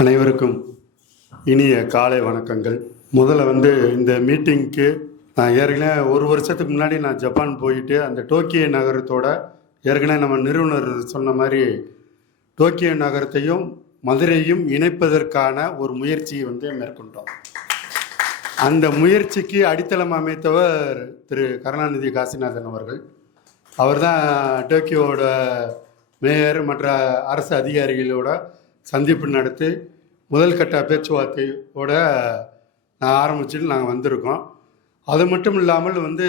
அனைவருக்கும் இனிய காலை வணக்கங்கள். முதல்ல வந்து இந்த மீட்டிங்க்கு நான் ஏற்கனவே ஒரு வருஷத்துக்கு முன்னாடி நான் ஜப்பான் போயிட்டு அந்த டோக்கியோ நகரத்தோட ஏற்கனவே நம்ம நிறுவனர் சொன்ன மாதிரி டோக்கியோ நகரத்தையும் மதுரையும் இணைப்பதற்கான ஒரு முயற்சியை வந்து மேற்கொண்டோம். அந்த முயற்சிக்கு அடித்தளம் அமைத்தவர் திரு கருணாநிதி காசிநாதன் அவர்கள். அவர் தான் டோக்கியோவோட மேயர் மற்ற அரசு அதிகாரிகளோட சந்திப்பு நடத்தி முதல் கட்ட பேச்சுவார்த்தையோட நான் ஆரம்பிச்சுட்டு நாங்கள் வந்திருக்கோம். அது மட்டும் இல்லாமல் வந்து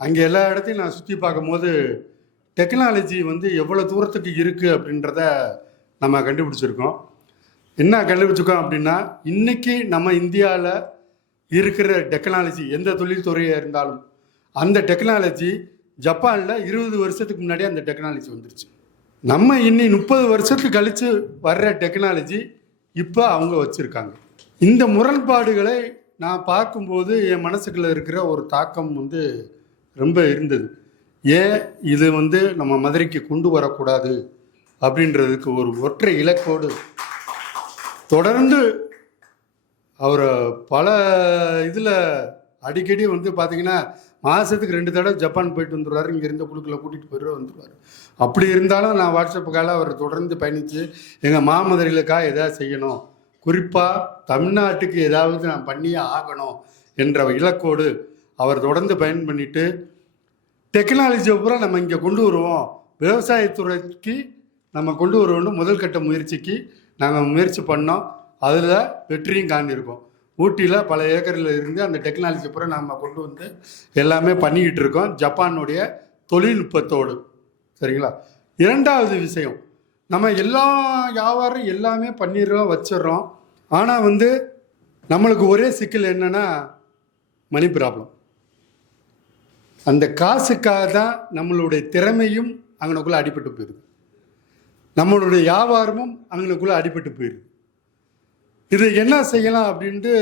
அங்கே எல்லா இடத்தையும் நான் சுற்றி பார்க்கும்போது டெக்னாலஜி வந்து எவ்வளோ தூரத்துக்கு இருக்குது அப்படின்றத நம்ம கண்டுபிடிச்சிருக்கோம். என்ன கண்டுபிடிச்சிருக்கோம் அப்படின்னா இன்றைக்கி நம்ம இந்தியாவில் இருக்கிற டெக்னாலஜி எந்த தொழில்துறையாக இருந்தாலும் அந்த டெக்னாலஜி ஜப்பானில் இருபது வருஷத்துக்கு முன்னாடியே அந்த டெக்னாலஜி வந்துருச்சு. நம்ம இன்னி முப்பது வருஷத்துக்கு கழித்து வர்ற டெக்னாலஜி இப்போ அவங்க வச்சுருக்காங்க. இந்த முரண்பாடுகளை நான் பார்க்கும்போது என் மனசுக்குள்ள இருக்கிற ஒரு தாக்கம் வந்து ரொம்ப இருந்தது. ஏன் இது வந்து நம்ம மதுரைக்கு கொண்டு வரக்கூடாது அப்படின்றதுக்கு ஒரு ஒற்றை இலக்கோடு தொடர்ந்து அவரை பல இதில் அடிக்கடி வந்து பார்த்திங்கன்னா மாதத்துக்கு ரெண்டு தடவை ஜப்பான் போயிட்டு வந்துடுவார். இங்கே இருந்த குழுக்களை கூட்டிகிட்டு போயிட்டு வந்துடுவார். அப்படி இருந்தாலும் நான் வாட்ஸ்அப்புக்காக அவர் தொடர்ந்து பயணித்து எங்கள் மாமதுரையிலுக்காக எதாவது செய்யணும். குறிப்பாக தமிழ்நாட்டுக்கு ஏதாவது நான் பண்ணியே ஆகணும் என்ற இலக்கோடு அவர் தொடர்ந்து பயன் பண்ணிட்டு டெக்னாலஜியை பூரா நம்ம இங்கே கொண்டு வருவோம். விவசாயத்துறைக்கு நம்ம கொண்டு வருவோம்னு முதல் கட்ட முயற்சிக்கு நாங்கள் முயற்சி பண்ணோம். அதில் வெற்றியும் காண்டிருக்கோம் ஊட்டியில் பல ஏக்கரில் இருந்து அந்த டெக்னாலஜி பூரா நம்ம கொண்டு வந்து எல்லாமே பண்ணிக்கிட்டு இருக்கோம். ஜப்பானுடைய தொழில்நுட்பத்தோடு. சரிங்களா? இரண்டாவது விஷயம் நம்ம எல்லா வியாபாரம் எல்லாமே பண்ணிடுறோம் வச்சிடுறோம். ஆனால் வந்து நம்மளுக்கு ஒரே சிக்கல் என்னென்னா மணி ப்ராப்ளம் அந்த காசுக்காக தான் நம்மளுடைய திறமையும் அங்கனக்குள்ளே அடிபட்டு போயிடுது. நம்மளுடைய வியாபாரமும் அங்கனக்குள்ளே அடிபட்டு போயிடுது. இது என்ன செய்யலாம் அப்படின்ட்டு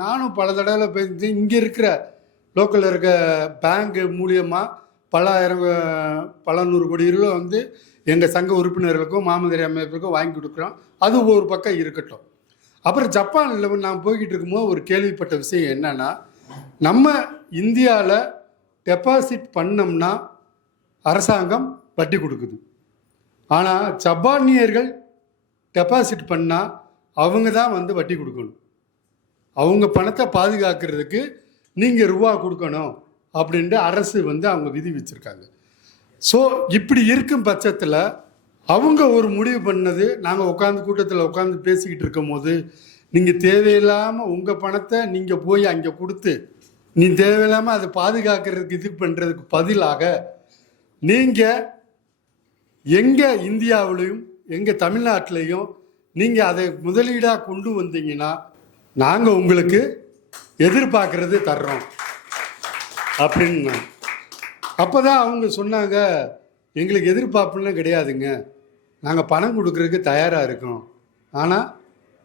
நானும் பல தடவை பேசி இங்கே இருக்கிற லோக்கலில் இருக்க பேங்கு மூலியமாக பல ஆயிரம் பல நூறு கோடி ரூபா வந்து எங்கள் சங்க உறுப்பினர்களுக்கும் மாமதுரை அமைப்பிற்கும் வாங்கி கொடுக்குறோம். அது ஒரு பக்கம் இருக்கட்டும். அப்புறம் ஜப்பானில் நான் போய்கிட்டு இருக்கும்போது ஒரு கேள்விப்பட்ட விஷயம் என்னென்னா நம்ம இந்தியாவில் டெபாசிட் பண்ணோம்னா அரசாங்கம் வட்டி கொடுக்குது. ஆனால் ஜப்பானியர்கள் டெபாசிட் பண்ணால் அவங்க தான் வந்து வட்டி கொடுக்கணும். அவங்க பணத்தை பாதுகாக்கிறதுக்கு நீங்கள் ரூபா கொடுக்கணும் அப்படின்ட்டு அரசு வந்து அவங்க விதி வச்சுருக்காங்க. ஸோ இப்படி இருக்கும் பட்சத்தில் அவங்க ஒரு முடிவு பண்ணது நாங்கள் உட்காந்து கூட்டத்தில் உட்காந்து பேசிக்கிட்டு இருக்கும்போது நீங்கள் தேவையில்லாமல் உங்கள் பணத்தை நீங்கள் போய் அங்கே கொடுத்து நீ தேவையில்லாமல் அதை பாதுகாக்கிறதுக்கு இது பண்ணுறதுக்கு பதிலாக நீங்கள் எங்கள் இந்தியாவிலையும் எங்கள் தமிழ்நாட்டிலையும் நீங்கள் அதை முதலீடாக கொண்டு வந்தீங்கன்னா நாங்கள் உங்களுக்கு எதிர்பார்க்கறது தர்றோம். அப்படின்னு. அப்போ தான் அவங்க சொன்னாங்க எங்களுக்கு எதிர்பார்ப்புலாம் கிடையாதுங்க. நாங்கள் பணம் கொடுக்கறதுக்கு தயாராக இருக்கோம். ஆனால்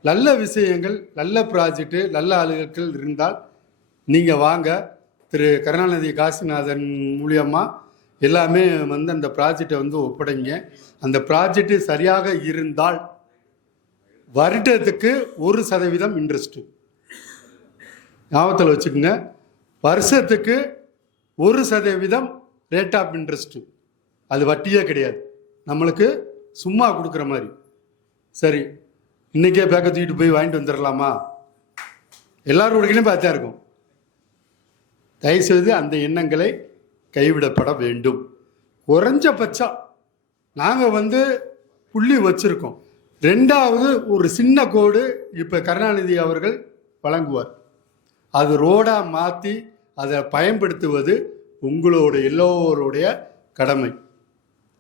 நல்ல விஷயங்கள் நல்ல ப்ராஜெக்ட்டு நல்ல ஆளுகள் இருந்தால் நீங்கள் வாங்க. திரு கருணாநிதி காசிநாதன் மூலியமாக எல்லாமே வந்து அந்த ப்ராஜெக்டை வந்து ஒப்படைங்க. அந்த ப்ராஜெக்ட் சரியாக இருந்தால் வருடத்துக்கு ஒரு சதவீதம் இன்ட்ரெஸ்ட்டு ஞாபகத்தில் வச்சுக்கோங்க. வருஷத்துக்கு ஒரு சதவீதம் ரேட் ஆஃப் இன்ட்ரெஸ்ட்டு அது வட்டியே கிடையாது. நம்மளுக்கு சும்மா கொடுக்குற மாதிரி. சரி இன்றைக்கே பேக்கை தூக்கிட்டு போய் வாங்கிட்டு வந்துடலாமா எல்லாரோடையும் பார்த்தா இருக்கும். தயவுசெய்து அந்த எண்ணங்களை கைவிடப்பட வேண்டும். குறைஞ்சபட்சம் நாங்கள் வந்து புள்ளி வச்சுருக்கோம். ரெண்டாவது ஒரு சின்ன கோடு இப்போ கருணாநிதி அவர்கள் வழங்குவார். அது ரோடாக மாற்றி அதை பயன்படுத்துவது உங்களோட எல்லோருடைய கடமை.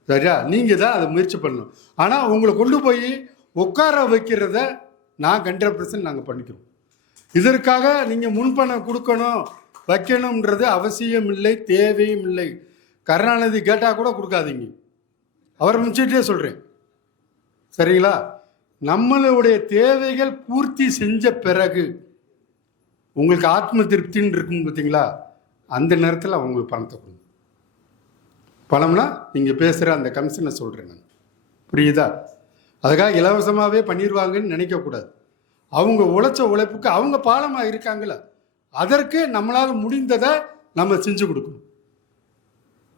சரியா? நீங்கள் தான் அதை முயற்சி பண்ணணும். ஆனால் உங்களை கொண்டு போய் உட்கார வைக்கிறத நான் ஹண்ட்ரட் பர்சன்ட் நாங்கள் பண்ணிக்கிறோம். இதற்காக நீங்கள் முன்பணம் கொடுக்கணும் வைக்கணுன்றது அவசியம் இல்லை தேவையும் இல்லை. கருணாநிதி கேட்டால் கூட கொடுக்காதீங்க. அவரை முடிச்சுட்டே சொல்கிறேன் சரிங்களா? நம்மளுடைய தேவைகள் பூர்த்தி செஞ்ச பிறகு உங்களுக்கு ஆத்ம திருப்தின்னு இருக்கும் பார்த்தீங்களா? அந்த நேரத்தில் அவங்களுக்கு பணத்தை கொடுங்க. பணம்னா நீங்கள் பேசுகிற அந்த கமிஷனை சொல்கிறேன் நான். புரியுதா? அதுக்காக இலவசமாகவே பண்ணிடுவாங்கன்னு நினைக்கக்கூடாது அவங்க உழைச்ச உழைப்புக்கு அவங்க பாலமாக இருக்காங்கள? அதற்கு நம்மளால் முடிந்ததை நம்ம செஞ்சு கொடுக்கணும்.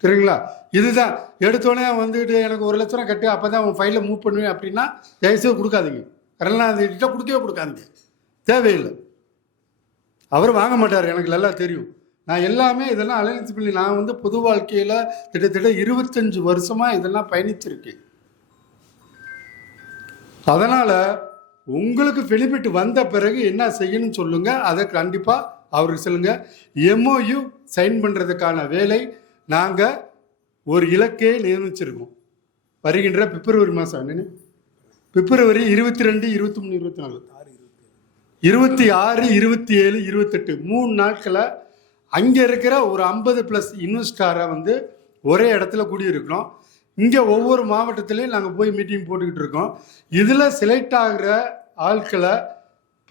சரிங்களா இதுதான். எடுத்தோடனே வந்துட்டு எனக்கு ஒரு லட்சம் ரூபா கட்டு அப்போ தான் உன் ஃபைலை மூவ் பண்ணுவேன் அப்படின்னா தயவுசெய்து கொடுக்காதீங்க. கருணாநிதிட்ட கொடுக்கவே கொடுக்காதீங்க. தேவையில்லை. அவர் வாங்க மாட்டார் எனக்கு நல்லா தெரியும். நான் எல்லாமே இதெல்லாம் அலையன்ஸ் பண்ணி நான் வந்து பொது வாழ்க்கையில் கிட்டத்தட்ட இருபத்தஞ்சு வருஷமாக இதெல்லாம் பயணித்திருக்கேன் அதனால் உங்களுக்கு பெனிஃபிட் வந்த பிறகு என்ன செய்யணும்னு சொல்லுங்கள் அதை கண்டிப்பாக அவருக்கு சொல்லுங்கள் எம்ஓயு சைன் பண்ணுறதுக்கான வேலை நாங்கள் ஒரு இலக்கே நியமிச்சிருக்கோம். வருகின்ற பிப்ரவரி மாதம் என்னென்னு? பிப்ரவரி இருபத்தி ரெண்டு இருபத்தி மூணு இருபத்தி நாலு இருபத்தி ஆறு இருபத்தி ஏழு இருபத்தெட்டு. மூணு நாட்களை அங்கே இருக்கிற ஒரு ஐம்பது ப்ளஸ் இன்வெஸ்டாரை வந்து ஒரே இடத்துல கூடியிருக்கிறோம். இங்கே ஒவ்வொரு மாவட்டத்திலையும் நாங்கள் போய் மீட்டிங் போட்டுக்கிட்டு இருக்கோம். இதில் செலக்ட் ஆகிற ஆட்களை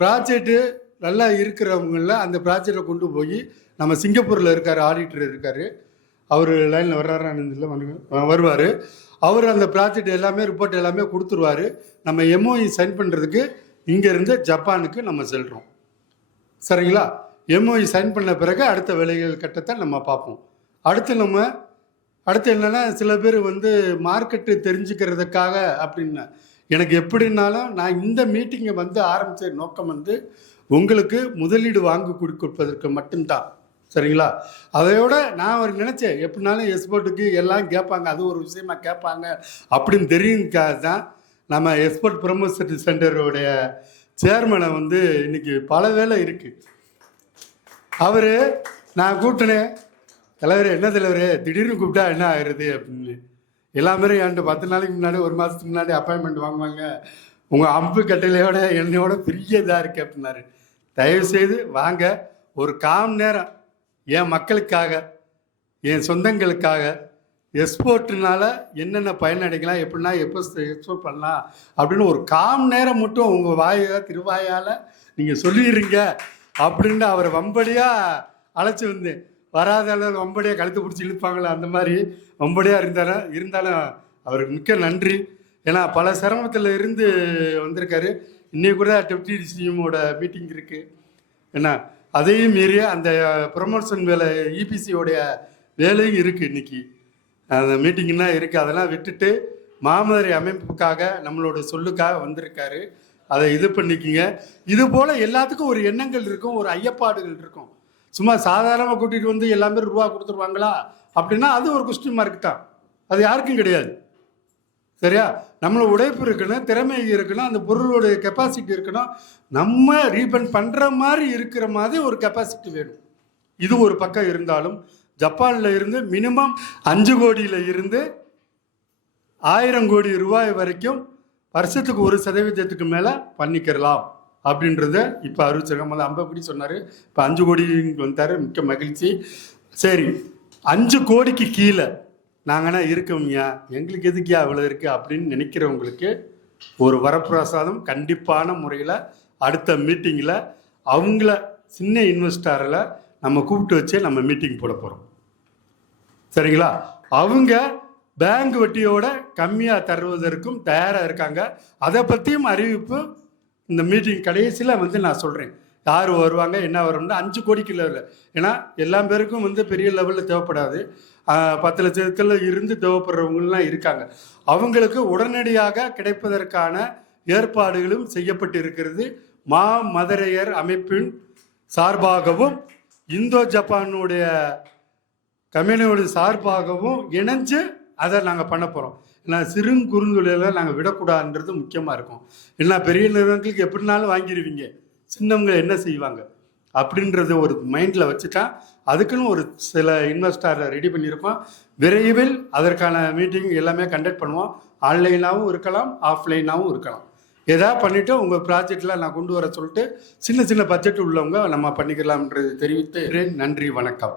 ப்ராஜெக்ட்டு நல்லா இருக்கிறவங்கள அந்த ப்ராஜெக்டை கொண்டு போய் நம்ம சிங்கப்பூரில் இருக்கார் ஆடிட்டர் இருக்கார். அவர் லைனில் வர்றாரான்னு இல்லை வருவார். அவர் அந்த ப்ராஜெக்ட் எல்லாமே ரிப்போர்ட் எல்லாமே கொடுத்துருவாரு. நம்ம எம்ஓஇ சைன் பண்ணுறதுக்கு இங்கேருந்து ஜப்பானுக்கு நம்ம செல்கிறோம் சரிங்களா? எம்ஓஇ சைன் பண்ண பிறகு அடுத்த வேலைகள் கட்டத்தை நம்ம பார்ப்போம். அடுத்து நம்ம அடுத்து என்னென்னா சில பேர் வந்து மார்க்கெட்டு தெரிஞ்சுக்கிறதுக்காக அப்படின்னு. எனக்கு எப்படின்னாலும் நான் இந்த மீட்டிங்கை வந்து ஆரம்பித்த நோக்கம் வந்து உங்களுக்கு முதலீடு வாங்கி கொடுப்பதற்கு மட்டும்தான். சரிங்களா? அதையோட நான் ஒரு நினச்சேன் எப்படினாலும் எக்ஸ்போர்ட்டுக்கு எல்லாம் கேட்பாங்க அது ஒரு விஷயமா கேட்பாங்க அப்படின்னு தெரியுங்காக தான் நம்ம எக்ஸ்போர்ட் ப்ரொமோஷன் சென்டருடைய சேர்மனை வந்து இன்னைக்கு பல வேலை இருக்குது அவர் நான் கூப்பிட்டனேன் தலைவர் என்ன தலைவர் திடீர்னு கூப்பிட்டா என்ன ஆகுறது அப்படின்னு. எல்லாமே என்கிட்ட பத்து நாளைக்கு முன்னாடி ஒரு மாதத்துக்கு முன்னாடி அப்பாயின்மெண்ட் வாங்குவாங்க. உங்கள் அம்பு கட்டளையோட என்னையோட பெரிய இதாக இருக்கு அப்படின்னாரு. தயவுசெய்து வாங்க ஒரு காம் நேரம். என் மக்களுக்காக என் சொந்தங்களுக்காக எக்ஸ்போர்ட்னால என்னென்ன பயனடைக்கலாம் எப்படின்னா எப்போ எக்ஸ்போர்ட் பண்ணலாம் அப்படின்னு ஒரு காம் நேரம் மட்டும் உங்கள் வாயை திருவாயால் நீங்கள் சொல்லிடுறீங்க அப்படின்னு அவரை வம்படியாக அழைச்சி வந்தேன் வராத அளவு வம்படியாக கழுத்து பிடிச்சி இழுப்பாங்களே அந்த மாதிரி வம்படியாக இருந்தாலும் இருந்தாலும் அவருக்கு மிக்க நன்றி. ஏன்னா பல சிரமத்தில் இருந்து வந்திருக்காரு. இன்னைக்கு கூட டெப்டி சிஎம்மோட மீட்டிங் இருக்குது என்ன அதையும் மீறி அந்த ப்ரொமோஷன் வேலை E இபிசியோடைய வேலையும் இருக்குது இன்னைக்கு. அந்த மீட்டிங்னா இருக்குது அதெல்லாம் விட்டுட்டு மாமதுரை அமைப்புக்காக நம்மளோட சொல்லுக்காக வந்திருக்காரு. அதை இது பண்ணிக்கிங்க. இது போல் எல்லாத்துக்கும் ஒரு எண்ணங்கள் இருக்கும் ஒரு ஐயப்பாடுகள் இருக்கும். சும்மா சாதாரணமாக கூட்டிகிட்டு வந்து எல்லாமே ரூபா கொடுத்துருவாங்களா? அப்படின்னா அது ஒரு கொஸ்டின் மார்க் தான். அது யாருக்கும் கிடையாது. சரியா? நம்மளோட உழைப்பு இருக்கணும் திறமை இருக்கணும் அந்த பொருளோட கெப்பாசிட்டி இருக்கணும். நம்ம ரீபண்ட் பண்ணுற மாதிரி இருக்கிற மாதிரி ஒரு கெப்பாசிட்டி வேணும். இது ஒரு பக்கம் இருந்தாலும் ஜப்பானில் இருந்து மினிமம் அஞ்சு கோடியில் இருந்து ஆயிரம் கோடி ரூபாய் வரைக்கும் வருஷத்துக்கு ஒரு சதவீதத்துக்கு மேலே பண்ணிக்கிறலாம் அப்படின்றத இப்போ அறிவிச்சிருக்கோம் முதல்ல ஐம்பது கோடி சொன்னார். இப்போ அஞ்சு கோடி வந்தார் மிக்க மகிழ்ச்சி. சரி அஞ்சு கோடிக்கு கீழே நாங்கன்னா இருக்கோம்யா? எங்களுக்கு எதுக்கியா அவ்வளோ இருக்குது அப்படின்னு நினைக்கிறவங்களுக்கு ஒரு வரப்பிரசாதம் கண்டிப்பான முறையில் அடுத்த மீட்டிங்கில் அவங்கள சின்ன இன்வெஸ்டாரில் நம்ம கூப்பிட்டு வச்சே நம்ம மீட்டிங் போட போகிறோம் சரிங்களா? அவங்க பேங்க் வட்டியோட கம்மியாக தருவதற்கும் தயாராக இருக்காங்க. அதை பற்றியும் அறிவிப்பு இந்த மீட்டிங் கடைசியில் வந்து நான் சொல்கிறேன் யார் வருவாங்க என்ன வரும்னா அஞ்சு கோடிக்கு லெவலில் ஏன்னா எல்லா பேருக்கும் வந்து பெரிய லெவலில் தேவைப்படாது. பத்து லட்சத்தில் இருந்து தேவைப்படுறவங்கலாம் இருக்காங்க. அவங்களுக்கு உடனடியாக கிடைப்பதற்கான ஏற்பாடுகளும் செய்யப்பட்டு இருக்கிறது மா மதுரையர் அமைப்பின் சார்பாகவும் இந்தோ ஜப்பானுடைய கம்பெனியோட சார்பாகவும் இணைஞ்சு அதை நாங்கள் பண்ண போகிறோம் ஏன்னா சிறு குறுந்தொழிலை நாங்கள் விடக்கூடாதுன்றது முக்கியமாக இருக்கும். ஏன்னா பெரிய நிறுவனங்களுக்கு எப்படினாலும் வாங்கிடுவீங்க சின்னவங்க என்ன செய்வாங்க? அப்படின்றத ஒரு மைண்டில் வச்சுட்டா அதுக்குன்னு ஒரு சில இன்வெஸ்டாரை ரெடி பண்ணியிருக்கோம் விரைவில் அதற்கான மீட்டிங் எல்லாமே கண்டக்ட் பண்ணுவோம். ஆன்லைனாகவும் இருக்கலாம் ஆஃப்லைனாகவும் இருக்கலாம். எதாவது பண்ணிவிட்டு உங்கள் ப்ராஜெக்டில் நான் கொண்டு வர சொல்லிட்டு சின்ன சின்ன பட்ஜெட் உள்ளவங்க நம்ம பண்ணிக்கலாம்ன்றது தெரிவித்து நன்றி வணக்கம்.